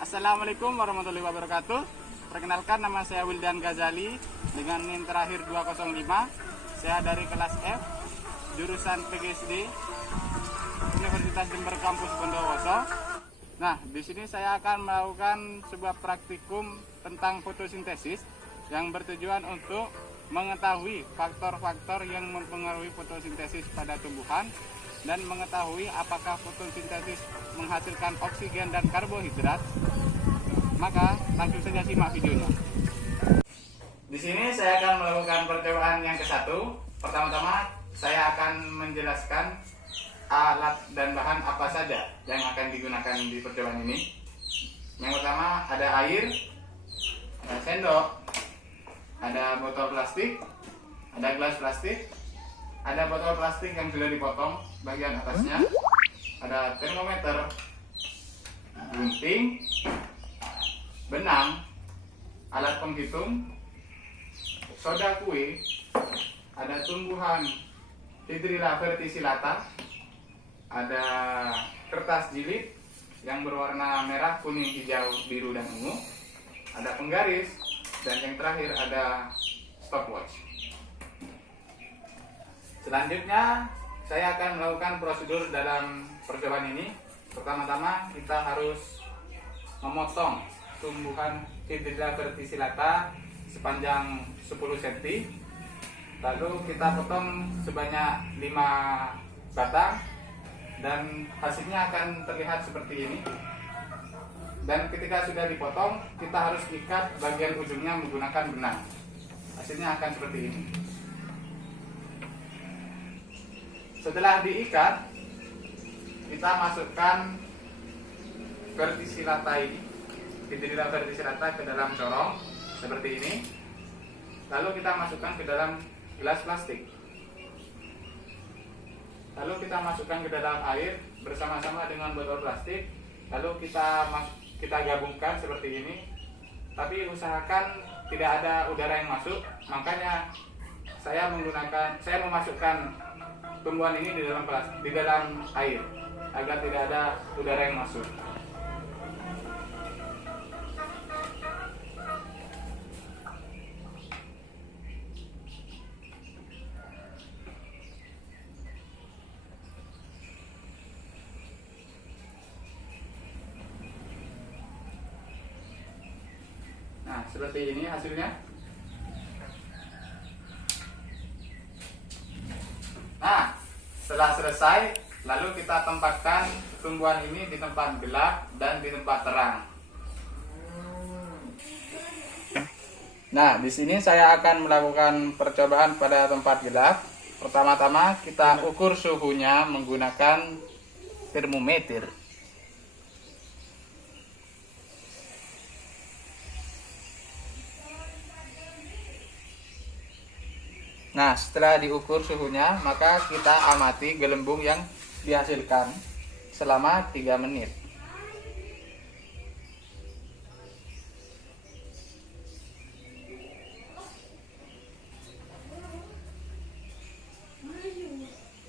Assalamualaikum warahmatullahi wabarakatuh. Perkenalkan, nama saya Wildan Ghazali dengan NIM terakhir 205. Saya dari kelas F, jurusan PGSD, Universitas Jember Kampus Bondowoso. Nah, di sini saya akan melakukan sebuah praktikum tentang fotosintesis yang bertujuan untuk mengetahui faktor-faktor yang mempengaruhi fotosintesis pada tumbuhan dan mengetahui apakah fotosintesis menghasilkan oksigen dan karbohidrat. Maka langsung saja simak videonya. Di sini saya akan melakukan percobaan yang ke-1. Pertama-tama saya akan menjelaskan alat dan bahan apa saja yang akan digunakan di percobaan ini. Yang pertama ada air, ada sendok, ada botol plastik, ada gelas plastik, ada botol plastik yang sudah dipotong bagian atasnya, ada termometer, gunting, benang, alat penghitung, soda kue, ada tumbuhan Hydrilla verticillata, ada kertas jilid yang berwarna merah, kuning, hijau, biru, dan ungu, ada penggaris, dan yang terakhir ada stopwatch. Selanjutnya saya akan melakukan prosedur dalam percobaan ini. Pertama-tama kita harus memotong tumbuhan Hydrilla verticillata sepanjang 10 cm. Lalu kita potong sebanyak 5 batang dan hasilnya akan terlihat seperti ini. Dan ketika sudah dipotong, kita harus ikat bagian ujungnya menggunakan benang. Hasilnya akan seperti ini. Setelah diikat, kita masukkan verticillata ini, Hydrilla verticillata, ke dalam corong seperti ini. Lalu kita masukkan ke dalam gelas plastik. Lalu kita masukkan ke dalam air bersama-sama dengan botol plastik. Lalu kita gabungkan seperti ini. Tapi usahakan tidak ada udara yang masuk. Makanya saya memasukkan tumbuhan ini di dalam air agar tidak ada udara yang masuk. Nah, seperti ini hasilnya. Nah, setelah selesai, lalu kita tempatkan tumbuhan ini di tempat gelap dan di tempat terang. Nah, di sini saya akan melakukan percobaan pada tempat gelap. Pertama-tama kita ukur suhunya menggunakan termometer. Nah, setelah diukur suhunya, maka kita amati gelembung yang dihasilkan selama 3 menit.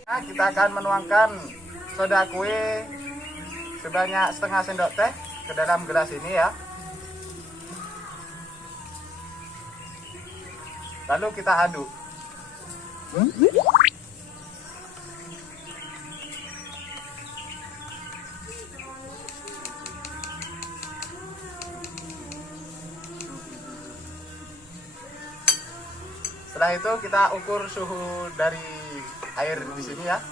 Nah, kita akan menuangkan soda kue sebanyak setengah sendok teh ke dalam gelas ini ya. Lalu kita aduk. Setelah itu kita ukur suhu dari air di sini ya.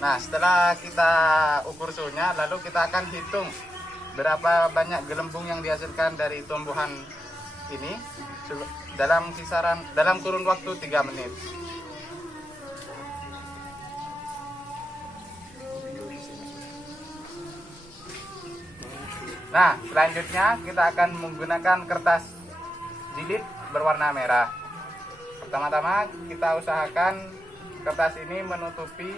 Nah, setelah kita ukur suhunya, lalu kita akan hitung berapa banyak gelembung yang dihasilkan dari tumbuhan ini dalam kurun waktu 3 menit. Nah, selanjutnya kita akan menggunakan kertas jilid berwarna merah. Pertama-tama kita usahakan kertas ini menutupi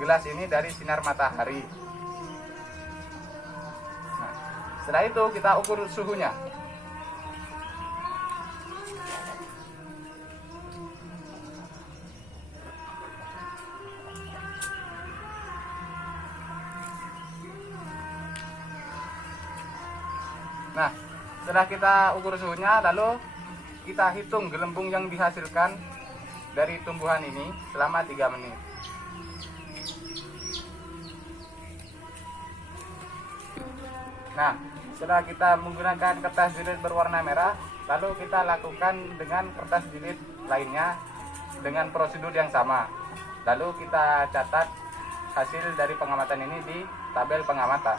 gelas ini dari sinar matahari. Nah, setelah itu kita ukur suhunya. Nah, setelah kita ukur suhunya, lalu kita hitung gelembung yang dihasilkan dari tumbuhan ini selama 3 menit. Nah, setelah kita menggunakan kertas jilid berwarna merah, lalu kita lakukan dengan kertas jilid lainnya dengan prosedur yang sama. Lalu kita catat hasil dari pengamatan ini di tabel pengamatan.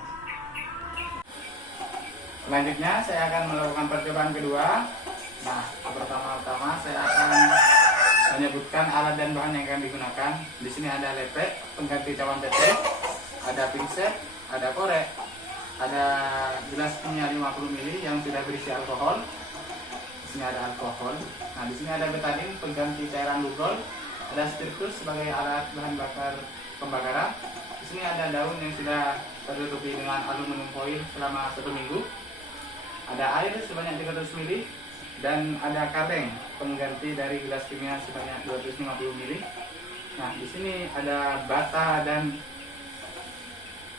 Selanjutnya saya akan melakukan percobaan kedua. Nah, pertama-tama saya akan menyebutkan alat dan bahan yang akan digunakan. Di sini ada lepek pengganti cawan tetek, ada pinset, ada korek, ada gelas kimia 50 ml yang sudah berisi alkohol. Di sini ada alkohol. Nah, di sini ada betadin pengganti cairan gugol, ada spiritus sebagai alat bahan bakar pembakaran. Di sini ada daun yang sudah tertutupi dengan aluminium foil selama 1 minggu. Ada air sebanyak 300 ml dan ada kabeng pengganti dari gelas kimia sebanyak 250 ml. Nah, di sini ada bata dan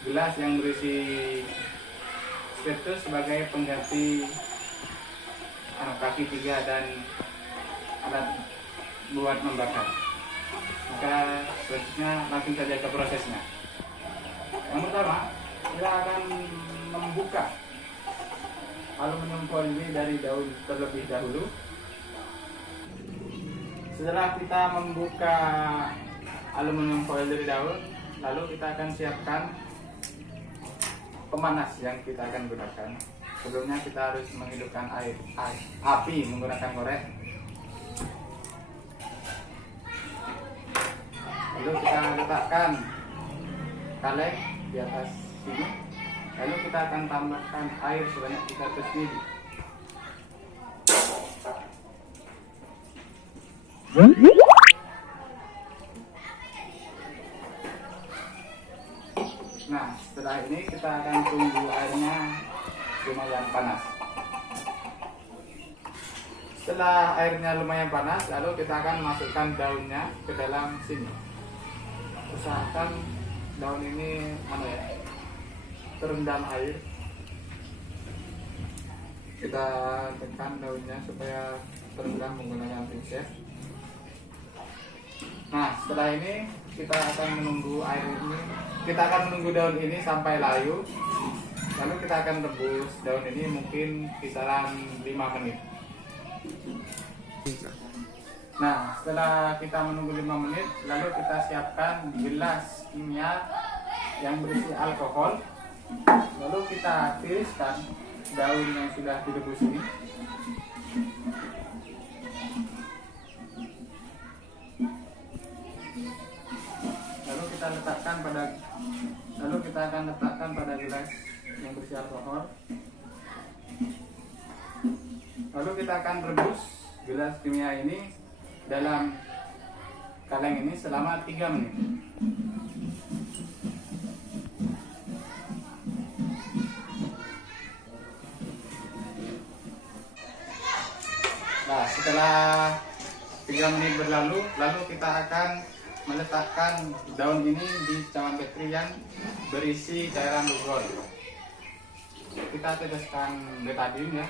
gelas yang berisi spiritus sebagai pengganti kaki 3 dan alat buat membakar. Maka selanjutnya langsung saja ke prosesnya. Yang pertama, kita akan membuka aluminium foil ini dari daun terlebih dahulu. Setelah kita membuka aluminium foil dari daun, lalu kita akan siapkan pemanas yang kita akan gunakan. Sebelumnya kita harus menghidupkan api menggunakan korek. Lalu kita letakkan kaleng di atas sini. Lalu kita akan tambahkan air sebanyak 300 ml. Nah, setelah ini kita akan tunggu airnya lumayan panas. Setelah airnya lumayan panas, lalu kita akan masukkan daunnya ke dalam sini. Usahakan daun ini terendam air. Kita tekan daunnya supaya terendam menggunakan pinset. Nah, setelah ini kita akan menunggu air ini. Kita akan menunggu daun ini sampai layu. Lalu kita akan rebus daun ini mungkin kisaran 5 menit. Nah, setelah kita menunggu 5 menit, lalu kita siapkan gelas kimia yang berisi alkohol. Lalu kita tiriskan daun yang sudah direbus ini. Lalu kita akan letakkan pada gelas yang berisi alkohol. Lalu kita akan rebus gelas kimia ini dalam kaleng ini selama 3 menit. Nah, setelah 3 menit berlalu, lalu kita akan meletakkan daun ini di cawan petri yang berisi cairan gugol. Kita teteskan betadin ya,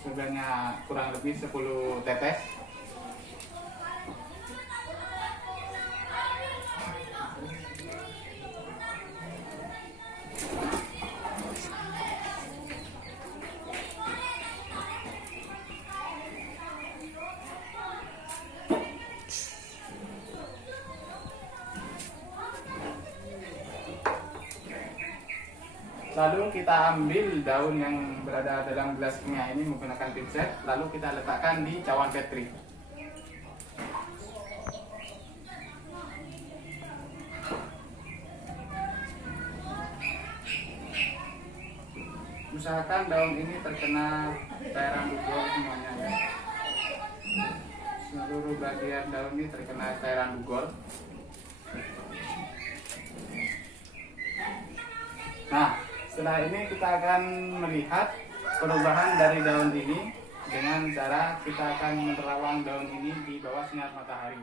sebanyak kurang lebih 10 tetes. Lalu kita ambil daun yang berada dalam gelas kimia ini menggunakan pinset, lalu kita letakkan di cawan petri. Usahakan daun ini terkena cairan gugol semuanya ya. Seluruh bagian daun ini terkena cairan gugol. Nah, setelah ini kita akan melihat perubahan dari daun ini dengan cara kita akan menerawang daun ini di bawah sinar matahari.